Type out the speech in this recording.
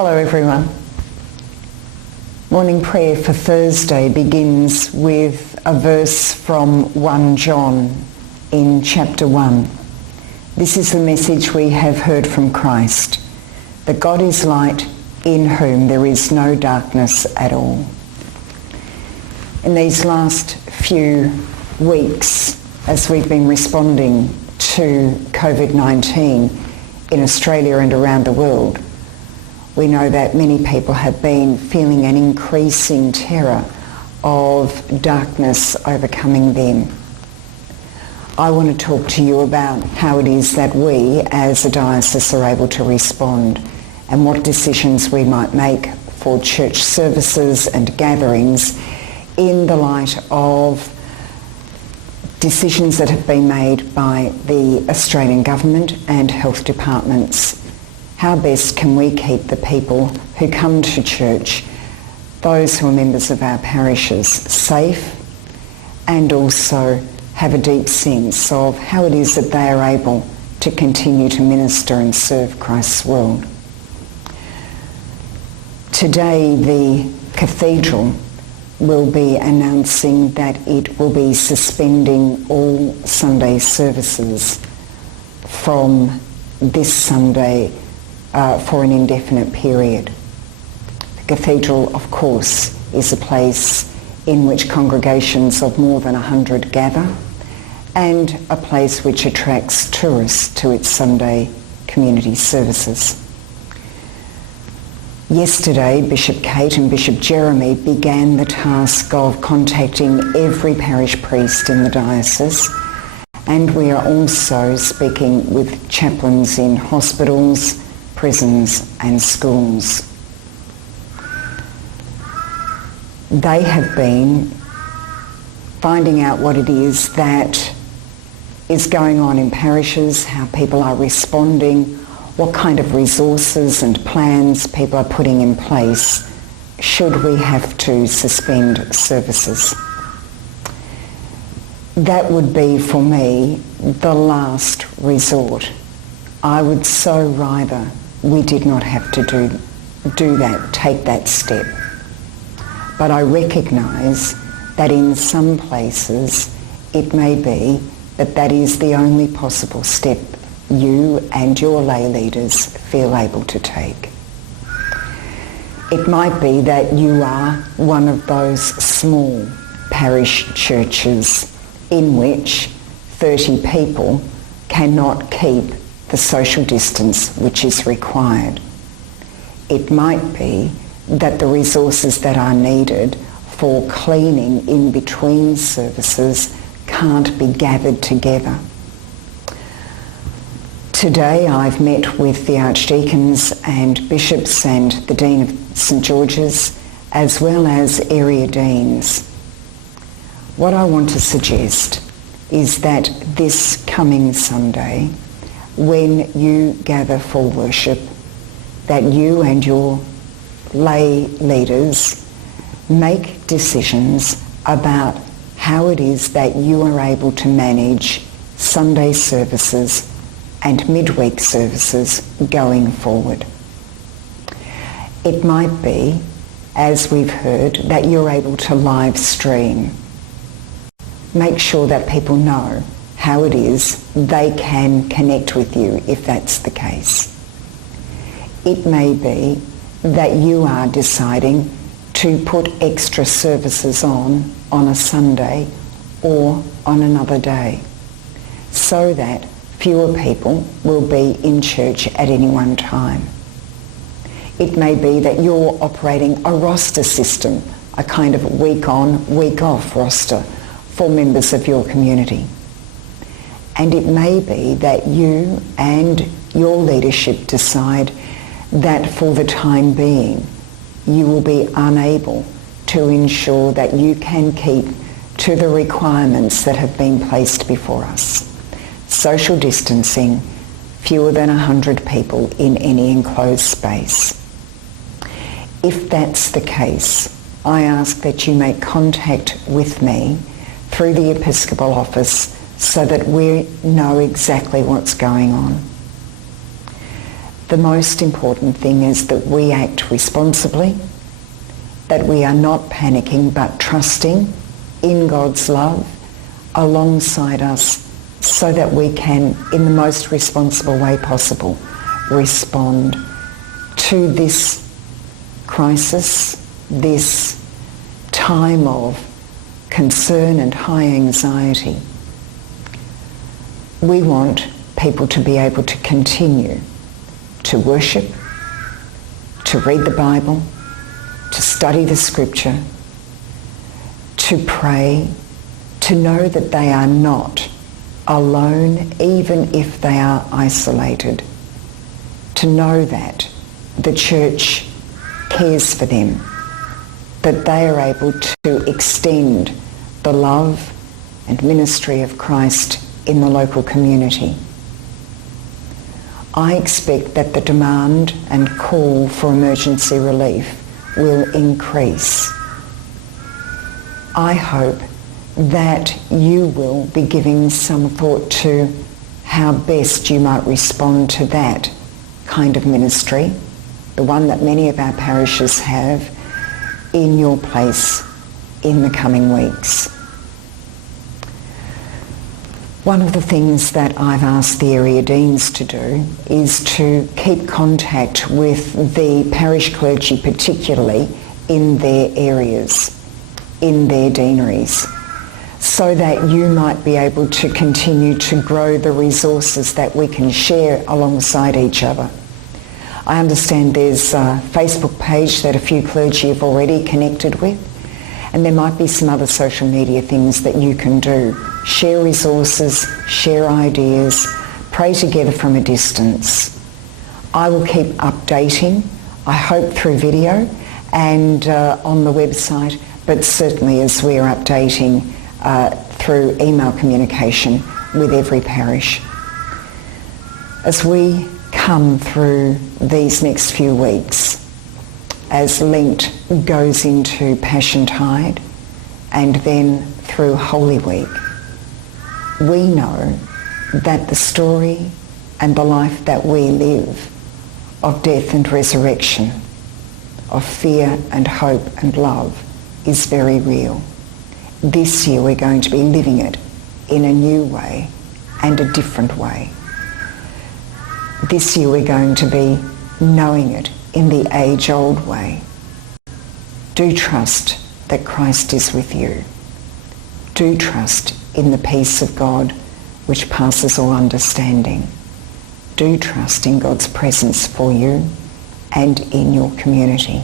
Hello everyone. Morning prayer for Thursday begins with a verse from 1 John in chapter 1. This is the message we have heard from Christ, that God is light in whom there is no darkness at all. In these last few weeks, as we've been responding to COVID-19 in Australia and around the world, we know that many people have been feeling an increasing terror of darkness overcoming them. I want to talk to you about how it is that we as a diocese are able to respond and what decisions we might make for church services and gatherings in the light of decisions that have been made by the Australian government and health departments. How best can we keep the people who come to church, those who are members of our parishes, safe, and also have a deep sense of how it is that they are able to continue to minister and serve Christ's world. Today the cathedral will be announcing that it will be suspending all Sunday services from this Sunday for an indefinite period. The cathedral, of course, is a place in which congregations of more than 100 gather and a place which attracts tourists to its Sunday community services. Yesterday, Bishop Kate and Bishop Jeremy began the task of contacting every parish priest in the diocese, and we are also speaking with chaplains in hospitals, prisons and schools. They have been finding out what it is that is going on in parishes, how people are responding, what kind of resources and plans people are putting in place should we have to suspend services. That would be, for me, the last resort. I would so rather we did not have to do that, take that step. But I recognise that in some places it may be that that is the only possible step you and your lay leaders feel able to take. It might be that you are one of those small parish churches in which 30 people cannot keep the social distance which is required. It might be that the resources that are needed for cleaning in between services can't be gathered together. Today I've met with the archdeacons and bishops and the Dean of St George's, as well as area deans. What I want to suggest is that this coming Sunday, when you gather for worship, that you and your lay leaders make decisions about how it is that you are able to manage Sunday services and midweek services going forward. It might be, as we've heard, that you're able to live stream. Make sure that people know how it is they can connect with you if that's the case. It may be that you are deciding to put extra services on a Sunday or on another day, so that fewer people will be in church at any one time. It may be that you're operating a roster system, a kind of week on, week off roster for members of your community. And it may be that you and your leadership decide that for the time being you will be unable to ensure that you can keep to the requirements that have been placed before us. Social distancing, fewer than 100 people in any enclosed space. If that's the case, I ask that you make contact with me through the Episcopal Office so that we know exactly what's going on. The most important thing is that we act responsibly, that we are not panicking but trusting in God's love alongside us so that we can, in the most responsible way possible, respond to this crisis, this time of concern and high anxiety. We want people to be able to continue to worship, to read the Bible, to study the Scripture, to pray, to know that they are not alone even if they are isolated, to know that the Church cares for them, that they are able to extend the love and ministry of Christ in the local community. I expect that the demand and call for emergency relief will increase. I hope that you will be giving some thought to how best you might respond to that kind of ministry, the one that many of our parishes have, in your place in the coming weeks. One of the things that I've asked the area deans to do is to keep contact with the parish clergy, particularly in their areas, in their deaneries, so that you might be able to continue to grow the resources that we can share alongside each other. I understand there's a Facebook page that a few clergy have already connected with, and there might be some other social media things that you can do. Share resources, share ideas, pray together from a distance. I will keep updating, I hope through video and on the website, but certainly as we are updating through email communication with every parish. As we come through these next few weeks, as Lent goes into Passiontide and then through Holy Week, we know that the story and the life that we live of death and resurrection, of fear and hope and love, is very real. This year we're going to be living it in a new way and a different way. This year we're going to be knowing it in the age-old way. Do trust that Christ is with you. Do trust in the peace of God which passes all understanding. Do trust in God's presence for you and in your community.